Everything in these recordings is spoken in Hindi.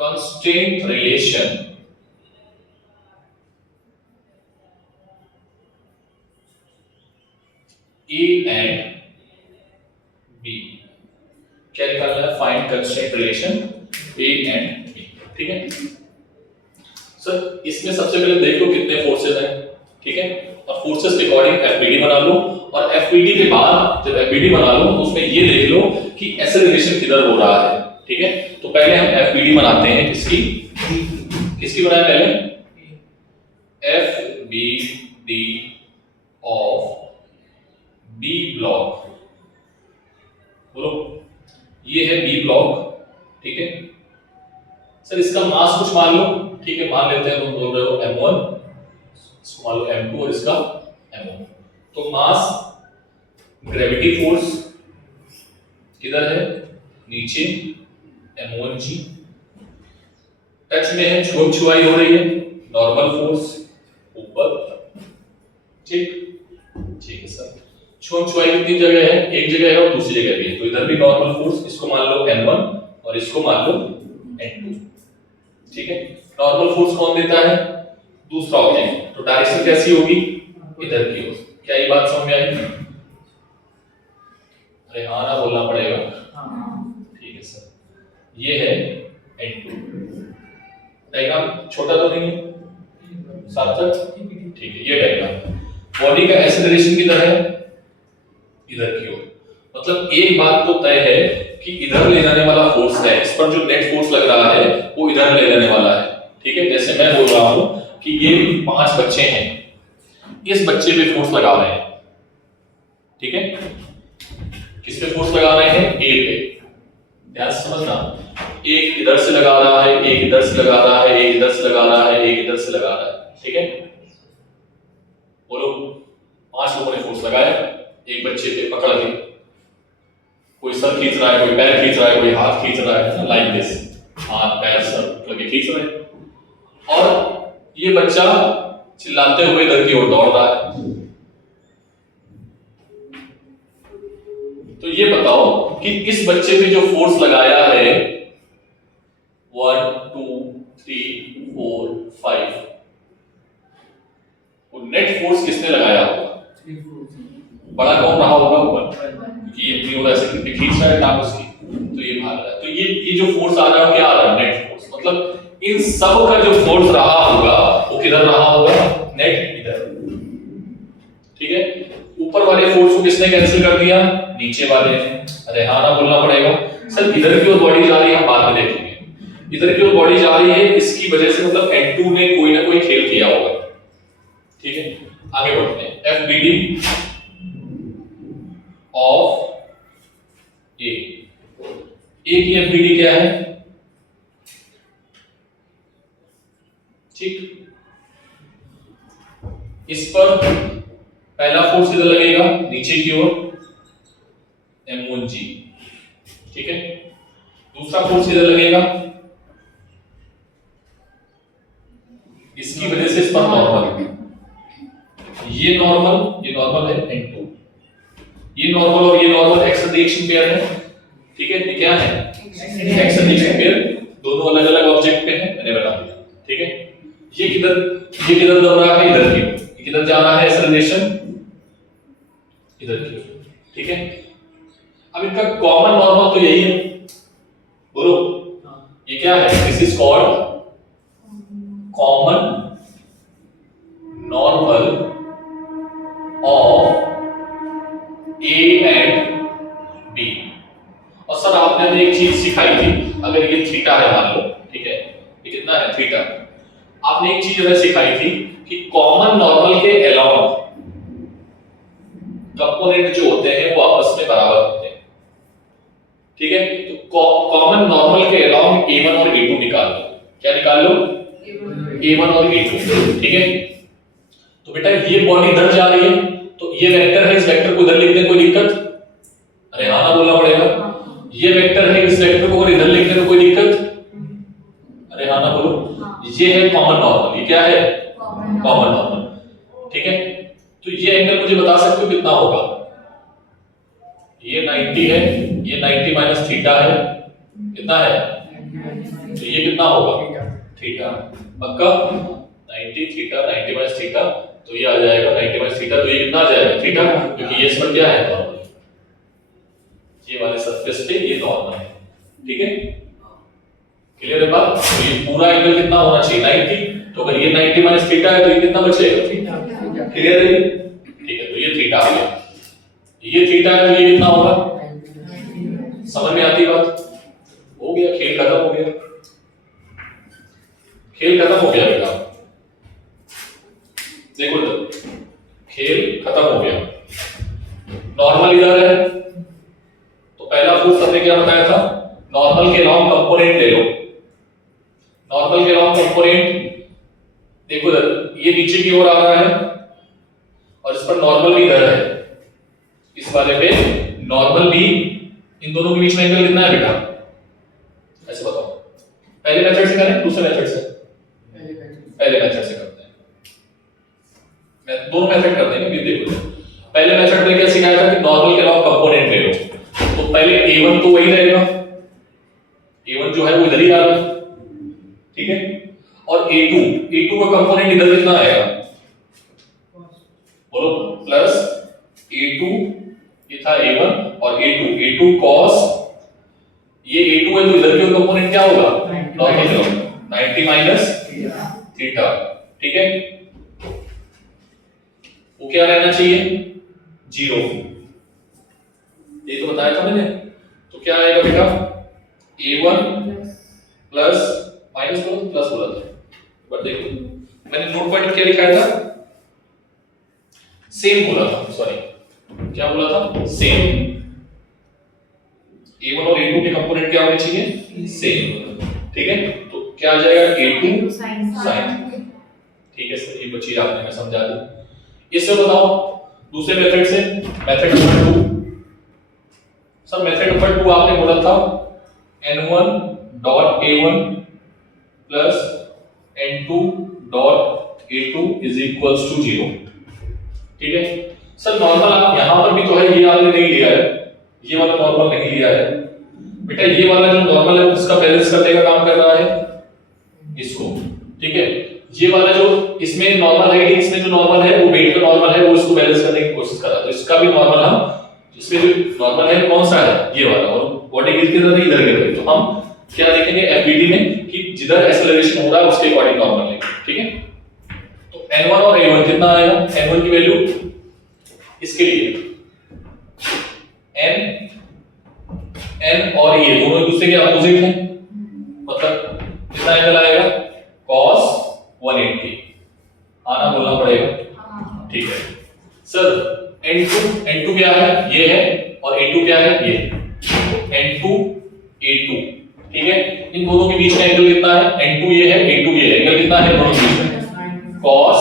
constraint relation A and B। क्या निकालना है? Find constraint relation A and B। ठीक है सर, इसमें सबसे पहले देख लो कितने फोर्सेस हैं। ठीक है, और फोर्सेस के अकॉर्डिंग एफबीडी बना लो, और एफबीडी के बाद जब एफबीडी बना लो तो उसमें ये देख लो कि एक्सेलरेशन किधर हो रहा है। ठीक है, तो पहले हम एफबीडी बनाते हैं। किसकी बनाए पहले? FBD of B block. बोलो, ये है बी ब्लॉक। ठीक है सर, इसका मास कुछ मान लो। ठीक है, मान लेते हैं, तुम बोल रहे हो m1, इसको मान लो m2 और इसका m1। तो मास, ग्रेविटी फोर्स किधर है? नीचे, m1g। टच में है, छुआ छुआई हो रही है, नॉर्मल फोर्स ऊपर। ठीक है सर, छुआ छुआई कितनी जगह है? एक जगह है और दूसरी जगह भी है, तो इधर भी नॉर्मल फोर्स। इसको मान लो n1 और इसको मान लो n2। ठीक है, नॉर्मल फोर्स कौन देता है? दूसरा ऑब्जेक्ट। तो डायरेक्शन कैसी होगी? इधर की ओर। क्या ये बात समझ में आई? अरे हाँ ना बोलना पड़ेगा। ठीक है सर, ये है n2। डायग्राम छोटा तो नहीं है? सार्थक? ठीक है, ये डायग्राम। बॉडी का एक्सेलरेशन किधर है? इधर की ओर। मतलब एक बात तो तय है कि इधर ले जाने वाला फोर्स है, इस पर जो नेट फोर्स लग रहा है वो इधर ले जाने वाला है। ठीक है, जैसे मैं बोल रहा हूं कि ये 5 बच्चे हैं, इस बच्चे पे फोर्स लगा रहे हैं। ठीक है, किस पे फोर्स लगा रहे हैं? ए पे। ध्यान से समझना, एक इधर से लगा रहा है, एक इधर से लगा रहा है, एक इधर से लगा रहा है, एक इधर से लगा रहा है। ठीक है, बोलो, 5 लोगों ने फोर्स लगाया, एक बच्चे पे पकड़ ली। कोई सर खींच रहा है, कोई पैर खींच रहा है, कोई हाथ खींच रहा है, लाइक दिस, हाथ पैर सर लगे खींच रहे हैं, और ये बच्चा चिल्लाते हुए इधर की ओर दौड़ रहा है। तो ये बताओ कि इस बच्चे पे जो फोर्स लगाया है 1 2 3 4 5, वो नेट फोर्स किसने लगाया होगा? बड़ा कौन रहा होगा? ऊपर, क्योंकि ये अपनी ओर ऐसे खींच रहा है टांग उसकी, तो ये भाग रहा है। तो ये जो फोर्स आ रहा है क्या आ रहा है? Net force. मतलब इन सब का जो फोर्स रहा होगा वो किधर रहा होगा? नेट इधर। ठीक है, ऊपर वाले फोर्स को किसने कैंसिल कर दिया? नीचे वाले ने। अरे हाँ ना बोलना पड़ेगा। सर इधर की ओर बॉडी जा रही है, हम बाद में देखेंगे। इधर की ओर बॉडी जा रही है, इसकी वजह से मतलब n2 ने कोई ना कोई खेल किया होगा। ठीक है, आगे बढ़ते हैं। एफबीडी ऑफ ए। ए की एफबीडी क्या है? ठीक, इस पर पहला फोर्स इधर लगेगा नीचे की ओर, m1g। ठीक है, दूसरा फोर्स इधर लगेगा, इसकी वजह से इस पर नॉर्मल, ये नॉर्मल है n2, ये नॉर्मल और ये नॉर्मल एक्स रिएक्शन पेयर है। ठीक है, ये क्या है? एक्स रिएक्शन पेयर, दोनों अलग अलग ऑब्जेक्ट पे है, मैंने बता दिया। ठीक है, ये किधर दब रहा है? इधर की ओर। ये किधर जा रहा है? एक्सेलरेशन इधर की ओर। ठीक है, अब इनका कॉमन नॉर्मल तो यही है। बोलो, ये क्या है? This is called common normal of A and B। और सर आपने एक चीज सिखाई थी, अगर ये थीटा है मान लो, ठीक है, ये कितना है? थीटा। आपने एक चीज हमें सिखाई थी कि कॉमन नॉर्मल के अलाउंग कंपोनेंट जो होते हैं वो आपस में बराबर होते हैं। ठीक है, तो कॉमन नॉर्मल के अलाउंग A1 और A2 निकाल लो। क्या निकाल लो? A1 और A2। ठीक है, तो बेटा ये बॉडी इधर जा रही है, तो ये वेक्टर है, इस वेक्टर को इधर लिख दें, कोई दिक्कत? अरे हाँ ना बोलना पड़ेगा। ये वेक्टर है, इस वेक्टर को इधर लिख दें, कोई दिक्कत? अरे हाँ ना बोलो। ये है कॉमन नॉर्मल। ये क्या है? Common normal. ठीक है, तो ये एंगल मुझे बता सकते हो कितना होगा? ये 90 है, ये 90 माइनस थीटा है, कितना है? तो ये कितना होगा थीटा। पक्का 90 थीटा 90 माइनस थीटा, तो ये आ जाएगा 90 माइनस थीटा, तो ये कितना आ जाएगा थीटा, क्योंकि ये इस पर क्या है नॉर्मल, ये वाले सरफेस पे ये नॉर्मल है। ठीक है, क्लियर है बात। तो ये पूरा एंगल कितना होना चाहिए 90, तो अगर ये 90 माइनस थीटा है तो ये कितना बचेगा थीटा। क्लियर है, ठीक है, तो ये थीटा आ गया, ये थीटा है तो ये कितना होगा, समझ में आती बात। हो गया, खेल खत्म हो गया, खेल खत्म हो गया बेटा। देखो तो खेल खत्म हो गया। नॉर्मल इधर है, तो पहला प्रूफ हमने क्या बताया था, नॉर्मल के लॉन्ग कंपोनेंट ले लो। नॉर्मल के लॉन्ग कंपोनेंट देखो इधर, ये नीचे की ओर आ रहा है और इस पर नॉर्मल भी इधर है, इस वाले पे नॉर्मल भी, इन दोनों के बीच में एंगल कितना है बेटा, ऐसे बताओ। पहले मेथड से करें दूसरे मेथड से? पहले मेथड से करते हैं, मैं दोनों मेथड करते हैं। अभी देखो पहले मेथड में क्या सिखाया था कि नॉर्मल के लॉन्ग कंपोनेंट ले लो, तो पहले a1 तो वही रहेगा, a1 जो है वो इधर ही आ रहा है, ठीक है, और a2 का कंपोनेंट इधर कितना आएगा, बोलो प्लस a2, ये था a1 और a2 cos, ये a2 है तो इधर के कंपोनेंट क्या होगा नॉर्मल 90 माइनस थीटा। ठीक है, वो क्या रहना चाहिए 0, ये तो बताया था मैंने। तो क्या आएगा बेटा a1 प्लस माइनस प्लस बोला था, बट देखो मैंने नोट पॉइंट क्या लिखाया था, सेम बोला था, सॉरी क्या बोला था, सेम। a1 और a2 के कंपोनेंट क्या होने चाहिए सेम। ठीक है, तो क्या आ जाएगा a2 sin। ठीक है सर, ये बची आपने मैं समझा दी। इससे बताओ दूसरे मेथड से, method number 2। Sir method number 2 आपने बोला था n1 dot a1 plus n2 dot a2 is equals to 0। ठीक है सर, नॉर्मल आप यहां पर भी तो है, ये आपने नहीं लिया है, ये वाला नॉर्मल नहीं लिया है बेटा, ये वाला जो नॉर्मल है उसका बैलेंस करने का काम कर रहा है इसको। ठीक है, ये वाला जो इसमें नॉर्मल है, इसमें जो नॉर्मल है वो वेट का नॉर्मल है, वो इसको बैलेंस करने की कोशिश कर रहा है, तो इसका भी नॉर्मल हम, इसमें जो नॉर्मल है कौन सा है ये वाला, और बॉडी किधर है इधर गिर रही, तो हम क्या देखेंगे एफबीडी में कि जिधर एक्सेलरेशन हो रहा है उसके अकॉर्डिंग नॉर्मल लेंगे। ठीक है, तो n1 और a1 कितना आएगा, n1 की वैल्यू इसके लिए n और ये दोनों एक दूसरे के अपोजिट हैं, मतलब कितना एंगल आएगा cos 180, आना बोलना पड़ेगा। ठीक है सर, n2 क्या है ये है, और a2 क्या है ये, n2 a2। ठीक है, इन दोनों के बीच का एंगल कितना है, n2 ये है a2 ये है, एंगल कितना है दोनों के बीच में cos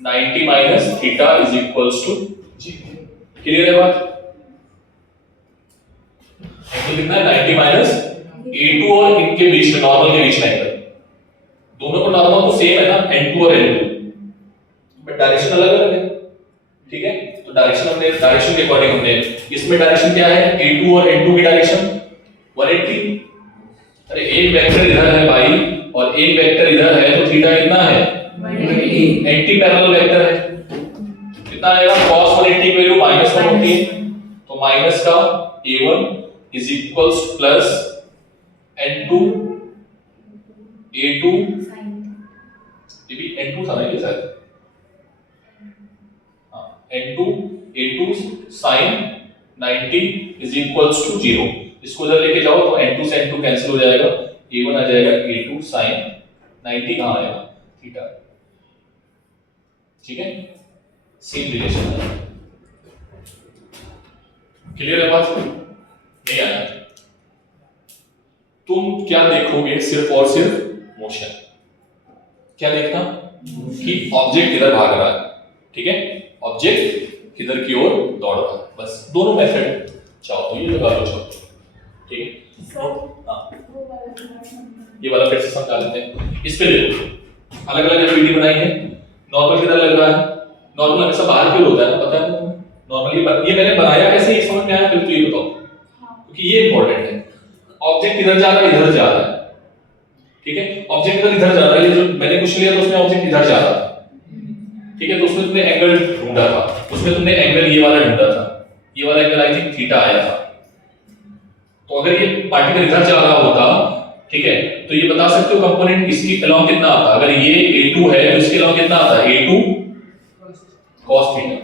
90 minus theta is equals to 0। Clear है बात, एंगल कितना है 90 माइनस a2 और इनके बीच में नॉर्मल के बीच में एंगल, दोनों को नॉर्मल तो सेम है ना n2 और n2, बट डायरेक्शन अलग अलग है। ठीक है, तो डायरेक्शन हमने डायरेक्शन के अकॉर्डिंग हमने, इसमें डायरेक्शन क्या है a2 और n2 की डायरेक्शन 180। अरे एक वेक्टर इधर है भाई और एक वेक्टर इधर है, तो थीटा कितना है 180, एंटी पैरेलल वेक्टर है, कितना आएगा cos 180 की वैल्यू -1 होती है, तो माइनस का a1 is equals plus n2 a2, ये भी n2 था ना ये शायद, हां n2 a2 sin 90 is equals to 0। इसको इधर लेके जाओ तो n2 से n2 कैंसिल हो जाएगा, a1 आ जाएगा a2 sin 90 कहां आएगा थीटा। ठीक है, सेम रिलेशन है। क्लियर है बात, नहीं आया? तुम क्या देखोगे सिर्फ और सिर्फ मोशन, क्या देखना कि ऑब्जेक्ट किधर भाग रहा है। ठीक है, ऑब्जेक्ट किधर की ओर दौड़ रहा है, बस दोनों मेथड चाहो तो ये लगा लो चाहो। ठीक है, ये वाला फिर से समझा लेते हैं। इस पे देखो अलग अलग एफबीडी बनाई है, नॉर्मल किधर लग रहा है, नॉर्मल हमेशा बाहर क्यों होता है ना, पता है तुम्हें नॉर्मली ये मैंने बनाया कैसे ये समझ में आया, फिर तो ये बताओ क्योंकि ये इंपॉर्टेंट है। ऑब्जेक्ट किधर जा रहा है, इधर जा रहा है, ठीक है, ऑब्जेक्ट अगर इधर जा रहा है, जो मैंने क्वेश्चन लिया था उसमें ऑब्जेक्ट इधर जा रहा था, ठीक है, तो उसमें तुमने एंगल ढूंढा था, उसमें तुमने एंगल ये वाला ढूंढा था, ये वाला एंगल आई थिंक थीटा आया था। तो अगर ये पार्टिकल इधर जा रहा होता, ठीक है, तो ये बता सकते हो कंपोनेंट इसकी अलोंग कितना आता, अगर ये a2 है तो इसके अलोंग कितना आता है, a2 cos थीटा।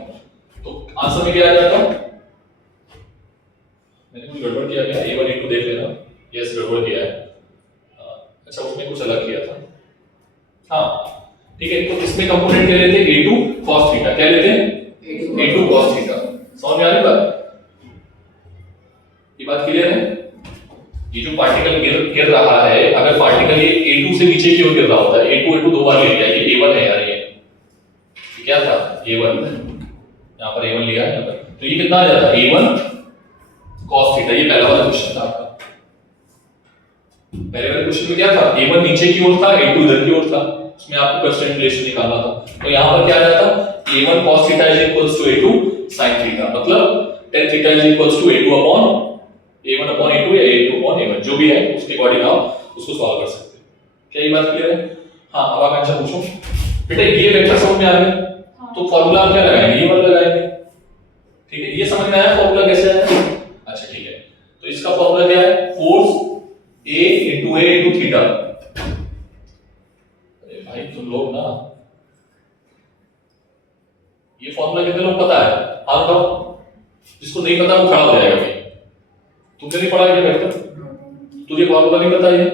तो आंसर में क्या आ जाता, मैंने कुछ गड़बड़ किया क्या, a1 a2 देख लेना, यस गड़बड़ किया है, अच्छा उसमें कुछ अलग किया था, हाँ ठीक है, तो इसमें कंपोनेंट क्या लेते हैं, a2 cos थीटा, क्या लेते हैं a2 cos थीटा। समझ में आ रही बात, ये बात क्लियर है। ये जो पार्टिकल गिर रहा है, अगर पार्टिकल ये a2 से नीचे की ओर गिर रहा होता है, a2 दो बार ले लिया, ये a1 है यार, ये क्या था a1, यहाँ पर a1 लिया है यहाँ पर, तो ये कितना आ जाता है a1 cos थीटा। ये पहला वाला क्वेश्चन था आपका, पहले वाले क्वेश्चन में क्या था, a1 नीचे की ओर था, a2 इधर की ओर था, उसमें आपको कांस्टेंट रिलेशन निकालना था। तो यहाँ पर क्या आ जाता, a1 cos theta is equals to a2 sin theta, मतलब tan theta is equals to a2 upon a1 upon a2 या a2 अपॉन a1, जो भी है उसके अकॉर्डिंग आप उसको सॉल्व कर सकते हैं। क्या ये बात क्लियर है? हाँ, अब आप आंसर पूछो बेटा, ये वेक्टर समझ में आ गया, तो फार्मूला क्या लगाएंगे, ये वाला लगाएंगे, ठीक है, ये समझ में आया फार्मूला कैसे आया, अच्छा ठीक है, तो इसका फार्मूला क्या है, फोर्स a into थीटा। अरे भाई तुम लोग ना, ये फार्मूला कितने लोग पता है, हाथ उठाओ, जिसको नहीं पता वो खड़ा हो जाएगा भाई, तुमने नहीं पढ़ा क्या वेक्टर, तुझे फार्मूला नहीं पता है,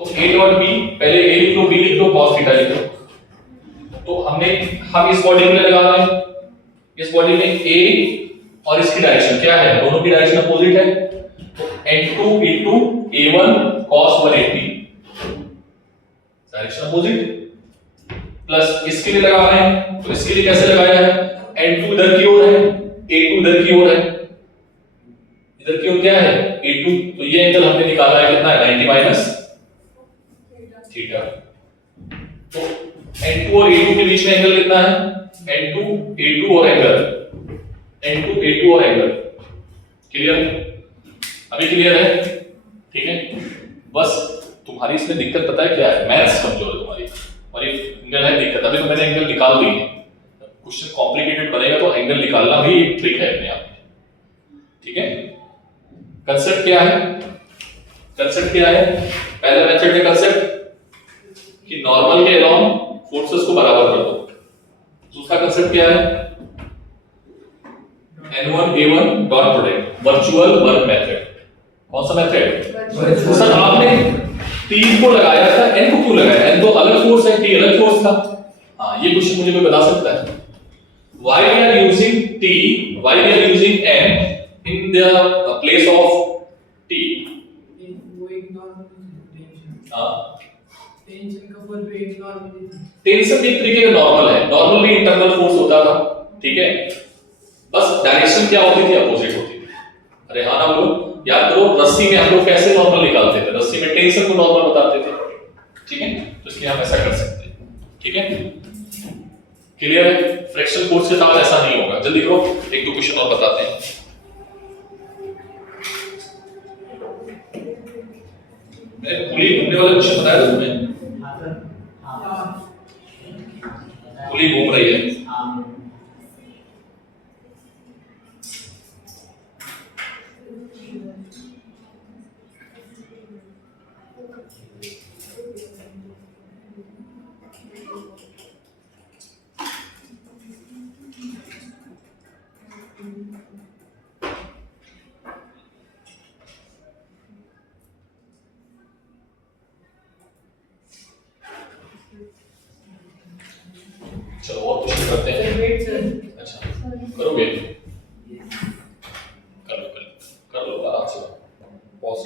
तो a डॉट b, पहले a लिख लो, b लिख लो, cos थीटा लिख लो। तो हम इस बॉडी में लगा रहे हैं, इस बॉडी में a और इसकी डायरेक्शन क्या है, दोनों की डायरेक्शन अपोजिट है, तो n2 into a1 cos 180 direction opposite, plus इसके लिए लगा रहे हैं, तो इसके लिए कैसे लगाया है, n2 इधर की ओर है, a2 इधर की ओर है, इधर की ओर क्या है a2, तो ये एंगल हमने निकाला है कितना है, 90 माइनस थीटा। तो n2 और a2 के बीच में एंगल कितना है, n2 a2 और एंगल, n2 a2 और एंगल, क्लियर, अभी क्लियर है, ठीक है। बस तुम्हारी इसमें दिक्कत पता है क्या है, मैथ्स कमजोर है तुम्हारी, और ये एंगल है दिक्कत, अभी तो मैंने एंगल निकाल दी है, क्वेश्चन कॉम्प्लिकेटेड बनेगा तो एंगल निकालना भी एक ट्रिक है अपने आप, ठीक है। कंसेप्ट क्या है, कंसेप्ट क्या है, पहला मेथड का कंसेप्ट कि नॉर्मल के अलोंग फोर्सेस को बराबर कर दो, दूसरा कंसेप्ट क्या है, n1 a1 dot product, virtual work method, कौन सा मेथड, सर आपने तीन को लगाया था, n को क्यों लगाया, n तो अलग फोर्स है, t अलग फोर्स था, हाँ ये क्वेश्चन मुझे कोई बता सकता है, why we are using t, why we are using n in the place of t, वो एक नॉर्मल टेंशन, हाँ टेंशन का फॉर भी एक नॉर्मल, टेंशन एक तरीके का नॉर्मल है, नॉर्मल भी इंटरनल फोर्स होता था, ठीक है, बस डायरेक्शन क्या होती थी, अपोजिट होती थी। अरे हाँ ना बोलो, याद करो रस्सी में हम लोग कैसे नॉर्मल निकालते थे, रस्सी में टेंशन को नॉर्मल बताते थे, ठीक है, तो इसलिए हम ऐसा कर सकते हैं, ठीक है, क्लियर है। फ्रैक्शन फोर्स के साथ ऐसा नहीं होगा, जल्दी करो, एक दो क्वेश्चन और बताते हैं। मैंने खुली घूमने वाला क्वेश्चन बताया था तुम्हें, खुली घूम रही है, चलो और क्वेश्चन करते हैं, अच्छा करोगे, कर लो आराम से, पॉज,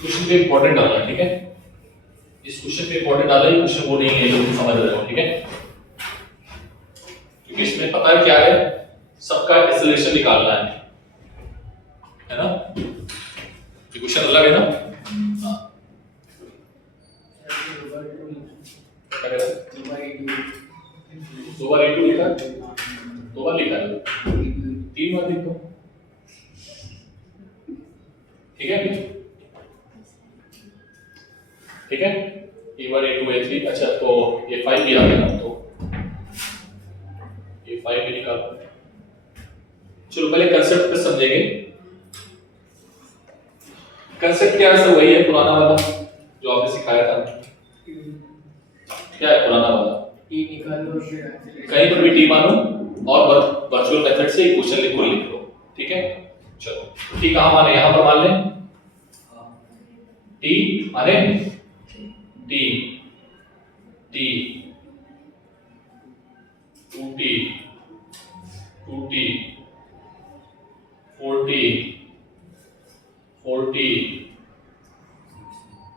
क्वेश्चन पे इंपॉर्टेंट डालना, ठीक है? इस क्वेश्चन पे इंपॉर्टेंट डालना, ये क्वेश्चन वो नहीं है जो तुम समझ रहे हो, ठीक है? क्योंकि इसमें पता है क्या है, सबका एक्सेलरेशन निकालना है ना? ये क्वेश्चन अलग है ना? हाँ, क्या कह रहा है? 2 बार A2 लिखा है, 2 बार लिखा है, 3 बार लिख दो, ठीक है? ठीक है, A1 A2 A3। अच्छा, तो A5 भी आ गया, तो A5 भी निकालो। चलो पहले कंसेप्ट पे समझेंगे। कंसेप्ट क्या है सर? वही है पुराना वाला जो आपने सिखाया था। क्या है पुराना वाला? टी निकालो, कहीं पर भी टी मानो और वर्चुअल मेथड से क्वेश्चन लिख लो, ठीक है? चलो टी कहाँ माने? यहाँ पर मान लें टी माने T T 2t 2t 4t 4t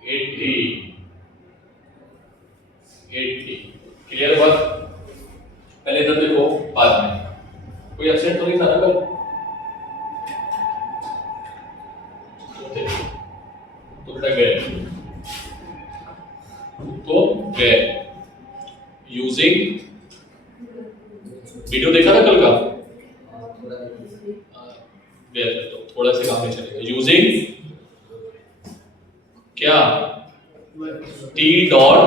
8t 8t। Clear है बात? पहले इधर देखो, बाद में कोई एब्सेंट तो नहीं था ना कल? तो बेटा गए, तो गए यूजिंग, वीडियो देखा था कल का? तो थोड़ा सा काम नहीं चलेगा। यूजिंग क्या? t dot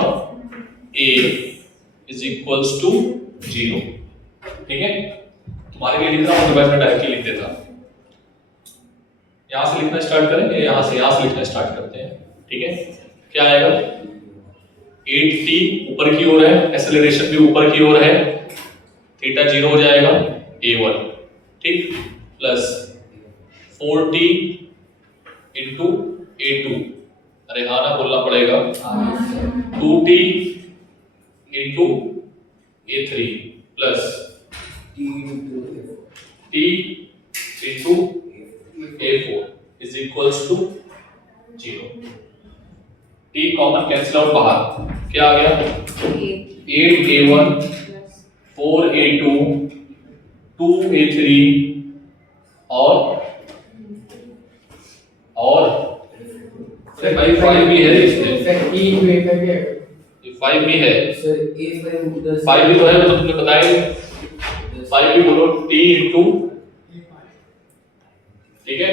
a is equals to 0, ठीक है? तुम्हारे लिए लिख रहा हूं, अदरवाइज मैं डायरेक्टली लिख देता। यहां से लिखना स्टार्ट करें या यहां से लिखना स्टार्ट करते हैं, ठीक है? क्या आएगा? 8t ऊपर की ओर है, एक्सेलरेशन भी ऊपर की ओर है, थीटा 0 हो जाएगा, a1, ठीक? प्लस 4t इंटू a2, अरे हाँ ना बोलना पड़ेगा, 2t into a3 plus t into a4 is equals to 0। t common cancel out बाहर, क्या आ गया? 8a1 4a2 2a3 और भाई 5 भी है इसमें, सर e into a का क्या है? ये 5 भी है सर a5 उधर 5 भी तो है, तो तुमने बताया 5 भी बोलो, t इंटू, ठीक है?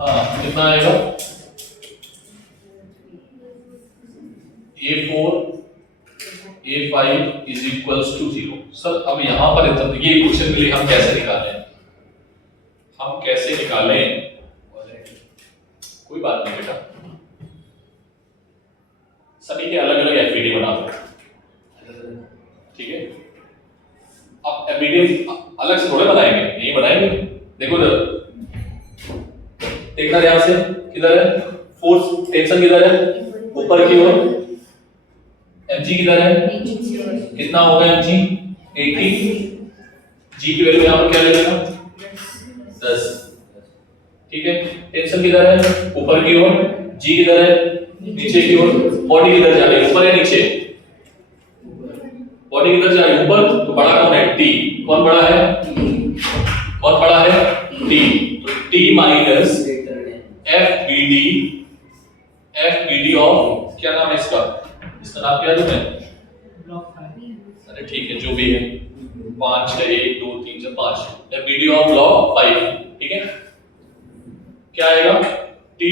हाँ, कितना आएगा? a4 a5 is equals to 0। Sir अब यहां पर ये क्वेश्चन के लिए हम कैसे निकालें? कोई बात नहीं बेटा, सभी के अलग अलग एफईडी बना दो, ठीक है? अब एफईडी अलग से थोड़े बनाएंगे, नहीं बनाएंगे। देखो इधर, देखना ध्यान से, किधर है फोर्स, टेंशन किधर है? ऊपर की ओर। mg किधर है? कितना होगा mg? 80। g की वैल्यू यहां पर क्या ले लेना? 10, ठीक है? टेंशन किधर है? ऊपर की ओर। g किधर है? नीचे की ओर। बॉडी किधर जा रही है? ऊपर या नीचे? बॉडी किधर जा रही है? ऊपर। तो बड़ा कौन है? t। कौन बड़ा है? कौन बड़ा है? t। तो t माइनस fbd ऑफ, क्या नाम है इसका? इसका नाम क्या है? ब्लॉक 5। अरे ठीक है, जो भी है, 5 है, 1 2 3 4 5, fbd ऑफ ब्लॉक 5, ठीक है? क्या आएगा? t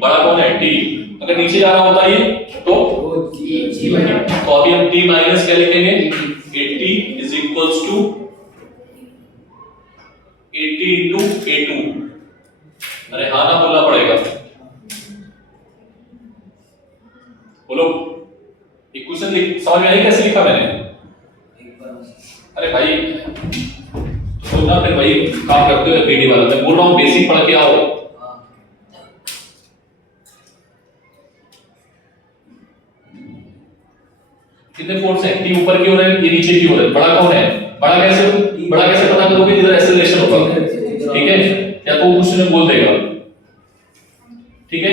बड़ा कौन है? t। अगर नीचे जा रहा होता ये तो अभी हम t माइनस क्या लिखेंगे? 80 is equals to 80 into a2। अरे हाँ ना बोलना पड़ेगा, बोलो। इक्वेशन समझ में आई कैसे लिखा मैंने? अरे भाई तो ना फिर वही काम करते हो एफईडी वाला। मैं बोल रहा हूँ बेसिक पढ़ के आओ। कितने फोर्स हैं? टी ऊपर की ओर है, ये नीचे की ओर है। बड़ा कौन है? बड़ा कैसे पता करोगे? जिधर एक्सेलरेशन होगा, ठीक है? या तो क्वेश्चन में बोल देगा ठीक है।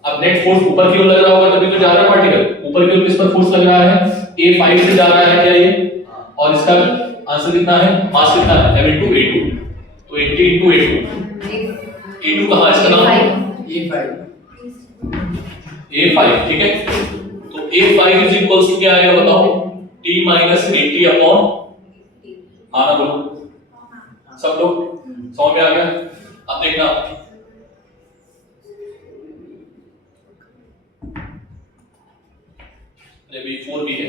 अब नेट फोर्स ऊपर की ओर लग रहा होगा तभी तो जा रहा है पार्टिकल, ऊपर की ओर किस पर फोर्स लग रहा है, A5 से जा रहा है क्या ये, और इसका आंसर कितना है, मास कितना है, m into A2, तो 80 into A2, A2 कहां है इसका नाम, A5, ठीक है। तो A5 इज इक्वल्स टू क्या आएगा बताओ, T minus 80 अपॉन, हाँ ना बोलो सब लोग, समझ में आ गया। अब देखना B4 भी है,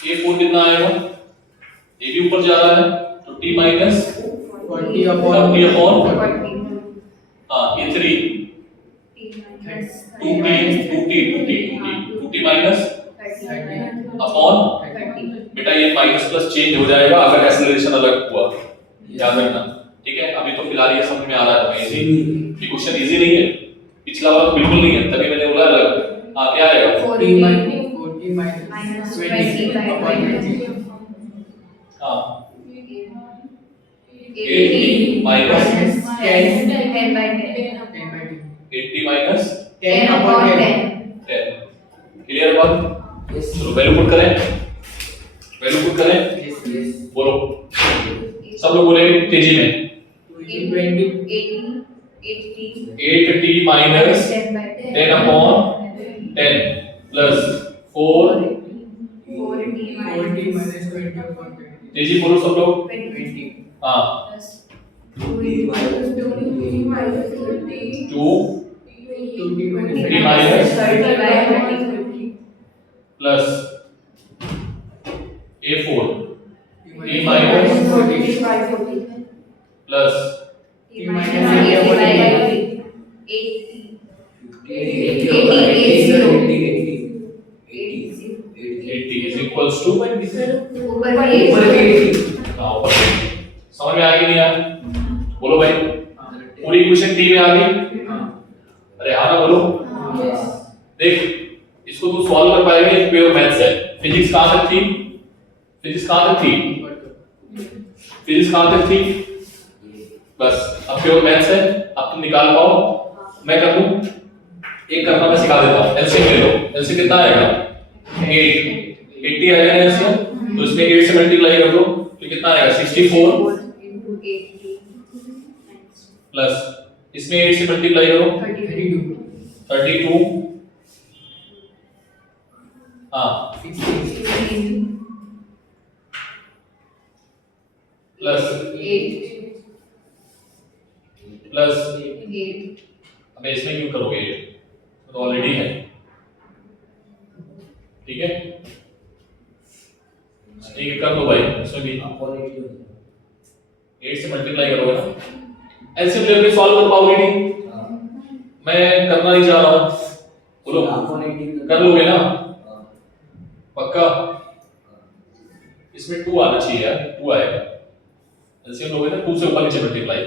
A4 कितना आएगा, A भी ऊपर जा रहा है तो T minus 40 अपॉन हाँ A3 2T minus अपॉन, बेटा ये माइनस प्लस चेंज हो जाएगा अगर एक्सेलरेशन अलग हुआ, याद रखना, ठीक है। अभी तो फिलहाल ये समझ में आ रहा है तुम्हें, ये क्वेश्चन इजी नहीं है, पिछला वाला तो बिल्कुल नहीं है, तभी मैंने बोला अलग। हाँ क्या आएगा, 40 minus 20 upon 20, हाँ 80 minus 10 by 10 80 minus 10 upon 10, 10, clear बात। चलो वैल्यू पुट करें, वैल्यू पुट करें, बोलो सब लोग बोलेंगे तेजी में, 8T minus 10 upon 10 plus 4T 40 minus 20 upon 20, तेजी बोलो सब लोग, 20, हाँ 2T minus 2T minus 30 by 30 plus A4 T minus minus 40 plus T minus 80 upon 80 is equals to ऊपर ऊपर समझ में आ गई नहीं यार, बोलो भाई पूरी इक्वेशन टी में आ गई, अरे हाँ ना बोलो। देख इसको तू सॉल्व कर पाएगा, ये प्योर मैथ्स है। फिजिक्स कहां तक थी, फिजिक्स कहां तक थी, फिजिक्स कहां तक थी, बस अब प्योर मैथ्स है, अब तुम निकाल पाओ, मैं कर दूं, एक करना मैं सिखा देता हूं। एलसीएम ले लो, एलसीएम कितना आएगा 8, 80 आएगा ना एलसीएम, तो इसमें 8 से मल्टीप्लाई कर दो तो कितना आएगा 64 प्लस इसमें 8 से मल्टीप्लाई करो 32, हाँ 16, प्लस 8 अब इसमें क्यों करोगे, तो ऑलरेडी है, ठीक है ठीक है कर दो भाई, इसमें भी 8 से मल्टीप्लाई करोगे ना, एलसीएम लेके सॉल्व कर पाओगे नहीं, मैं करना नहीं चाह रहा हूं, बोलो कर लोगे ना पक्का, इसमें 2 आना चाहिए यार, 2 आएगा, एलसीएम लोगे ना 2 से ऊपर नीचे मल्टीप्लाई,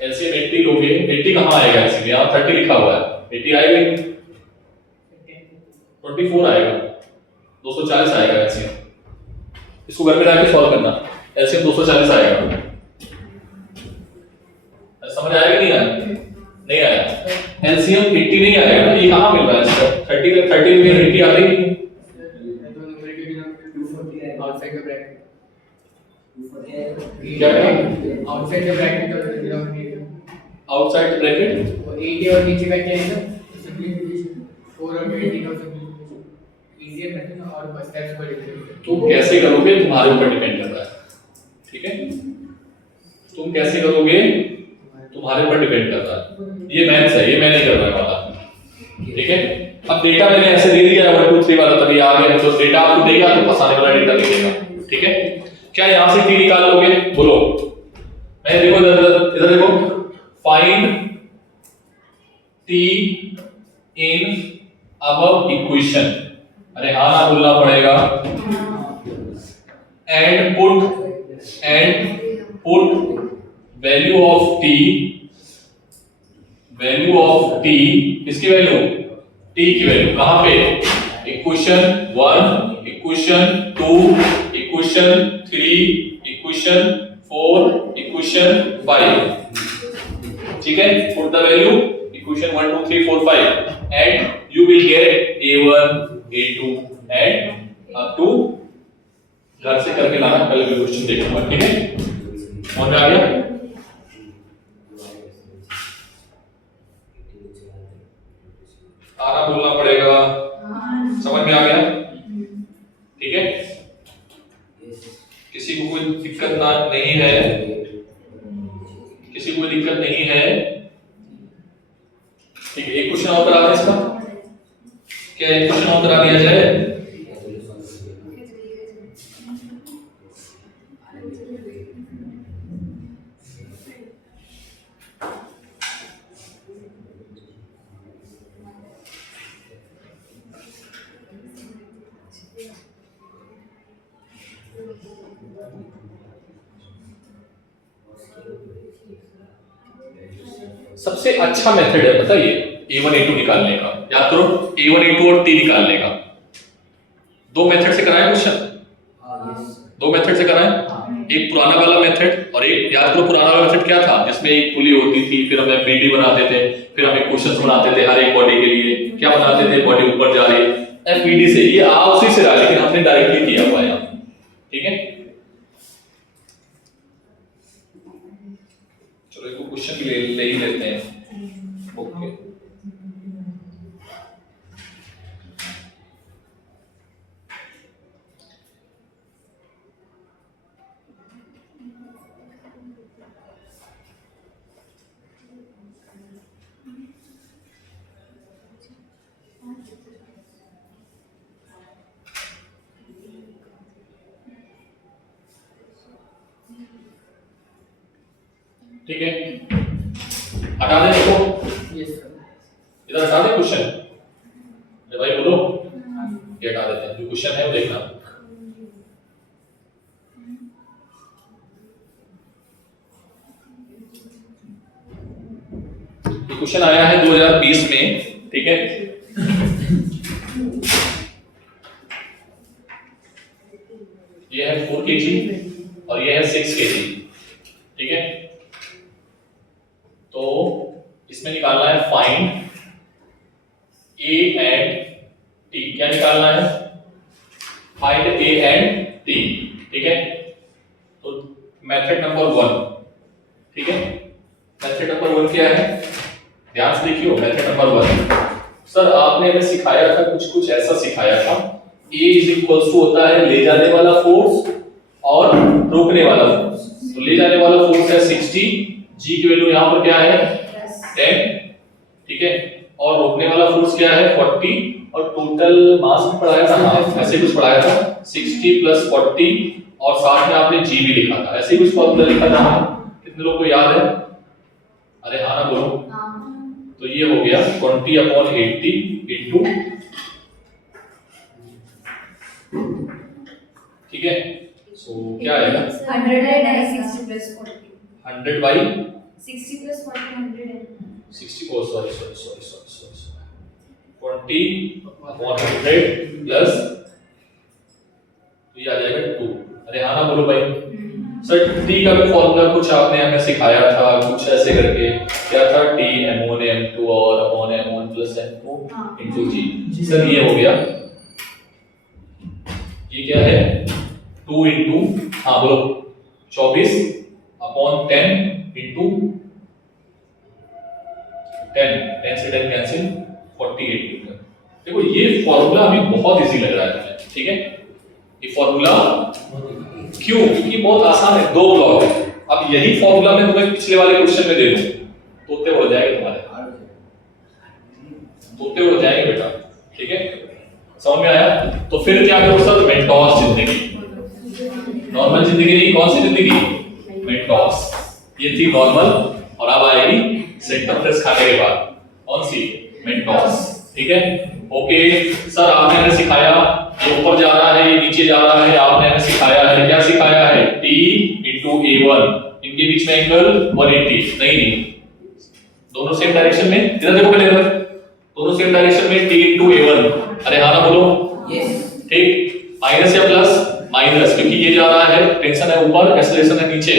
एलसीएम 80 लोगे, 80 कहां आएगा एलसीएम, यहां 30 लिखा हुआ है, 80 आएगा ही नहीं, 24 आएगा, 240 आएगा एलसीएम, इसको घर में जाके सॉल्व करना, एलसीएम 240 आएगा, समझ आएगा नहीं आया, नहीं आया, एलसीएम 80 नहीं आएगा ना, ये कहां मिल रहा है इसका, 30 में 80 आता ही नहीं, outside the bracket, क्या है outside the bracket और denominator, आउटसाइड द ब्रैकेट, 80 और नीचे का क्या है ना, सिंपलीफिकेशन, 4 और 20 का सिंपलीफिकेशन, इंडियन मेथड और बस स्टेप्स पर डिफरेंट, तुम कैसे करोगे तुम्हारे ऊपर डिपेंड कर रहा है, ठीक है तुम कैसे करोगे तुम्हारे ऊपर डिपेंड कर रहा है, ये मैथ्स है, ये मैं नहीं कर रहा वाला, ठीक है। अब डेटा मैंने ऐसे दे दिया है 1 2 3 वाला, तभी आ गया, तो डेटा आपको देगा तो फंसाने वाला डेटा नहीं देगा, ठीक है। क्या यहां से टी निकाल लोगे, बोलो, मैं देखो इधर देखो, find T in above equation, अरे हाँ ना बोलना पड़ेगा, and put value of T, किसकी वैल्यू, टी की वैल्यू कहां पे, equation 1, equation 2, equation 3, equation 4, equation 5, ठीक है, put the value equation 1 2 3 4 5 and you will get a1 a2 and up to, घर से करके लाना, कल भी क्वेश्चन देखूंगा, ठीक है, समझ में आ गया? आना बोलना पड़ेगा, समझ में आ गया? ठीक है, किसी को कोई दिक्कत ना नहीं है, किसी को कोई दिक्कत नहीं है, ठीक है। एक क्वेश्चन और करा दें इसका, क्या एक क्वेश्चन और करा दिया जाए? सबसे अच्छा मेथड है पता ये a1 a2 निकालने का, याद करो a1 a2 और t निकालने का। दो मेथड से कराएं क्वेश्चन, दो मेथड से कराएं, एक पुराना वाला मेथड और एक, याद करो पुराना वाला मेथड क्या था, जिसमें एक पुली होती थी, फिर हम एफबीडी बनाते थे, फिर हम एक क्वेश्चन बनाते थे हर एक बॉडी के लिए, क्या बनाते थे, बॉडी ऊपर जा रही है एफबीडी से, ये आ उसी से रहा, लेकिन हमने डायरेक्टली किया हुआ है, ठीक है। चलो एक क्वेश्चन ले ही लेते हैं, ओके। ठीक है, हटा दे इसको, यस सर। इधर हटा दे क्वेश्चन, अरे भाई बोलो, ये हटा देते हैं, जो क्वेश्चन है वो देखना। ये क्वेश्चन आया है 2020 में, ठीक है। ये है 4 kg और ये है 6 kg, ठीक है। तो इसमें निकालना है फाइंड a एंड t, क्या निकालना है, फाइंड a एंड t, ठीक है। तो मेथड नंबर 1, ठीक है, मेथड नंबर 1 क्या है, ध्यान से देखियो, मेथड नंबर 1 सर आपने हमें सिखाया था, कुछ ऐसा सिखाया था, a इज इक्वल्स टू होता है ले जाने वाला फोर्स और रोकने वाला फोर्स, तो ले जाने वाला फोर्स है 60, g की वैल्यू यहां पर क्या है 10, ठीक है, और रोकने वाला फोर्स क्या है 40, और टोटल मास में पढ़ाया था, हाँ ऐसे कुछ पढ़ाया था 60 प्लस 40, और साथ में आपने g भी लिखा था, ऐसे कुछ फॉर्मूला लिखा था, कितने लोगों को याद है? अरे हाँ ना बोलो। तो ये हो गया 20/80 इंटू, ठीक है, सो क्या आएगा 160 plus 40. 100 बाई 60 plus 40 100 है. 60, oh sorry 20/100 प्लस ये आ जाएगा 2। अरे हाँ ना बोलो भाई। सर टी का भी फॉर्मूला कुछ आपने हमें सिखाया था, कुछ ऐसे करके, क्या था, टी m1 m2 और upon m1 plus m2 into g। Sir ये हो गया, ये क्या है 2 इंटू, हाँ बोलो 24 अपॉन 10 इंटू 10 से 10 कैंसिल 48 न्यूटन। देखो ये फॉर्मूला अभी बहुत इजी लग रहा है तुम्हें, ठीक है, ये फॉर्मूला क्यों, क्योंकि बहुत आसान है, 2 ब्लॉक है। अब यही फॉर्मूला मैं तुम्हें पिछले वाले क्वेश्चन में दे दूं, तोते उड़ जाएंगे तुम्हारे, तोते उड़ जाएंगे बेटा, ठीक है, समझ में आया? तो फिर क्या करो सर, मेंटोस जिंदगी, नॉर्मल जिंदगी नहीं, कौन सी जिंदगी, मेंटोस, ये थी नॉर्मल, और अब आएगी सेंटरफ्रेस खाने के बाद, कौन सी, मेंटोस, ठीक है। ओके सर आपने हमें सिखाया, ये ऊपर जा रहा है, ये नीचे जा रहा है, आपने हमें सिखाया है, क्या सिखाया है, t into a1, इनके बीच में एंगल 180, नहीं दोनों सेम डायरेक्शन में, इधर देखो पहले, इधर दोनों सेम डायरेक्शन में t into a1, अरे हाँ ना बोलो, यस, ठीक, माइनस या प्लस, माइनस, क्योंकि ये जा रहा है, टेंशन है ऊपर, एक्सेलरेशन है नीचे,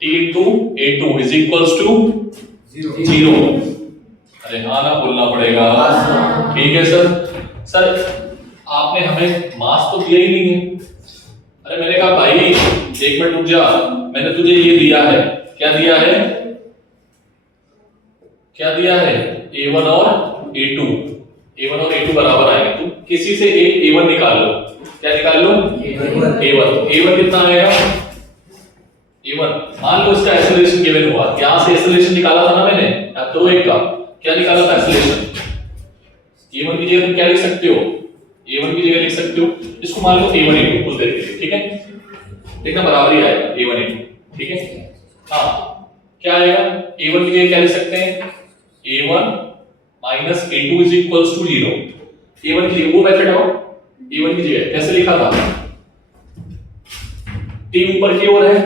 t into a2 is equals to zero. अरे हाँ ना बोलना पड़ेगा। ठीक है सर। सर आपने हमें मास तो दिया ही नहीं है। अरे मैंने कहा भाई एक मिनट रुक जा, मैंने तुझे ये दिया है। क्या दिया है? क्या दिया है? A1 और A2। A1 और A2 बराबर आएंगे। तुम किसी से एक A1 निकाल लो। क्या निकाल लो? A1। A1 कितना आएगा? A1 मान लो इसका एक्सेलरेशन गिवन हुआ, यहां से एक्सेलरेशन निकाला था ना मैंने, अब तो एक का क्या निकाला था एक्सेलरेशन? A1 की जगह तुम क्या लिख सकते हो? A1 की जगह लिख सकते हो, इसको मान लो A1 A2 उस देर के लिए, ठीक है? देखना बराबर ही आएगा A1 A2, ठीक है? हाँ क्या आएगा? A1 की जगह क्या लिख सकते हैं? A1 minus A2 is equals to 0। A1 की जगह वो मेथड आओ, A1 की जगह कैसे लिखा था? T ऊपर की ओर है,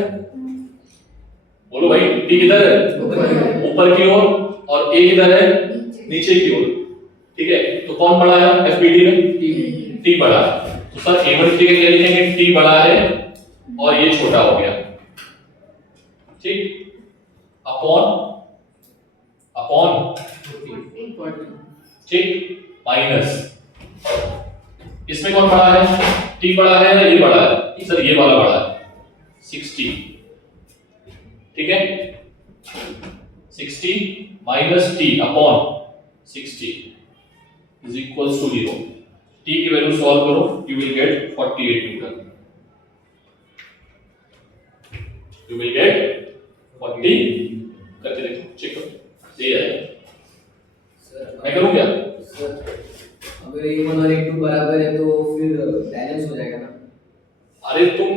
बोलो भाई T किधर है? ऊपर की ओर, और A किधर है? नीचे की ओर, ठीक है? तो कौन बड़ा है FPD में? T बड़ा है। तो सर A1 की जगह क्या लिखेंगे? T बड़ा है और ये छोटा हो गया, ठीक? अपॉन ठीक, माइनस इसमें कौन बड़ा है? T बड़ा है या ये बड़ा है? सर ये वाला बड़ा है, 60, ठीक है? 60 minus T upon 60 is equals to 0। T की वैल्यू सॉल्व करो, you will get 48 newton. You will get 40, करके देखो, चेक करो, ये है। मैं करूं क्या? अगर A1 और A2 बराबर है तो फिर बैलेंस हो जाएगा ना? अरे तुम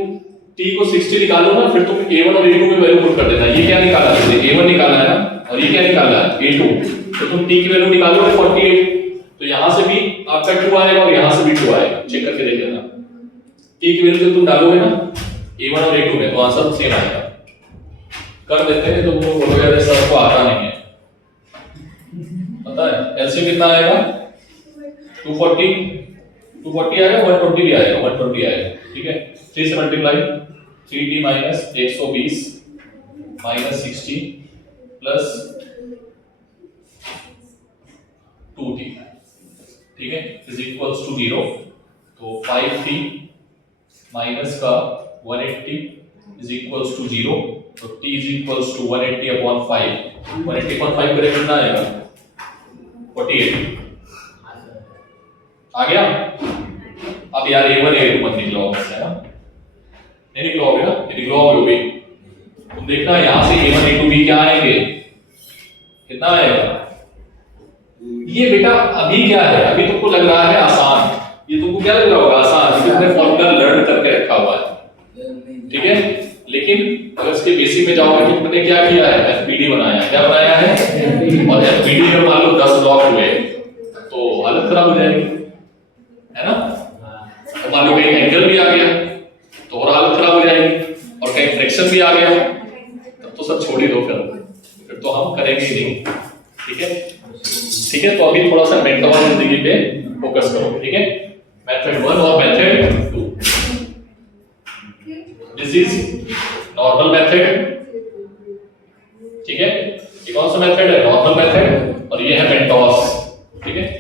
T को 60 निकालो ना, फिर तुम A1 और A2 में वैल्यू पुट कर देना। ये क्या निकाला तुमने? A1 निकाला है ना, और ये क्या निकाला है? A2। तो तुम T की वैल्यू निकालोगे 48, तो यहां से भी आपका 2 आएगा और यहां से भी 2 आएगा, चेक करके देख लेना। T की वैल्यू जब तुम डालोगे ना A1 और A2 में, तो आंसर सेम आएगा। कर देते हैं तो वो बोलोगे यार सर को आता नहीं है, पता है? एलसीएम कितना आएगा? 240 आएगा, 120 भी आएगा, 120 आएगा, ठीक है? 3 से multiply, 3t minus 120 minus 60 plus 2t, ठीक है? Is equals to 0। तो 5t माइनस का 180 इज इक्वल्स टू 0। तो t is equals to 180 upon 5। 180 upon 5 करें कितना आएगा? 48 आ गया। अब यार A1 A2 मत निकलो है ना, नहीं निकलोगे ना, ये निकलोगे भी। तुम देखना यहां से A1 A2 भी क्या आएंगे? कितना आएगा? ये बेटा अभी क्या है? अभी तुमको लग रहा है आसान, ये तुमको क्या लग रहा होगा? आसान, क्योंकि तुमने फॉर्मूला लर्न करके रखा हुआ है, ठीक है? लेकिन अगर इसके बेसिक में जाओगे तो तुमने क्या किया है? FPD बनाया है। क्या बनाया है? और FPD में मान लो 10 ब्लॉक हुए तो हालत खराब हो जाएगी, है ना? और मान लो कहीं एंगल भी आ गया तो और हालत खराब हो जाएगी, और कहीं फ्रैक्शन भी आ गया तब तो सब छोड़ ही दो, फिर तो हम करेंगे ही नहीं, ठीक है? ठीक है, तो अभी थोड़ा सा मेंटल जिंदगी पे फोकस करो, ठीक है? मेथड 1 और method 2। This is normal method, ठीक है? ये कौन सा मेथड है? नॉर्मल मेथड, और ये है पेंटोस, ठीक है?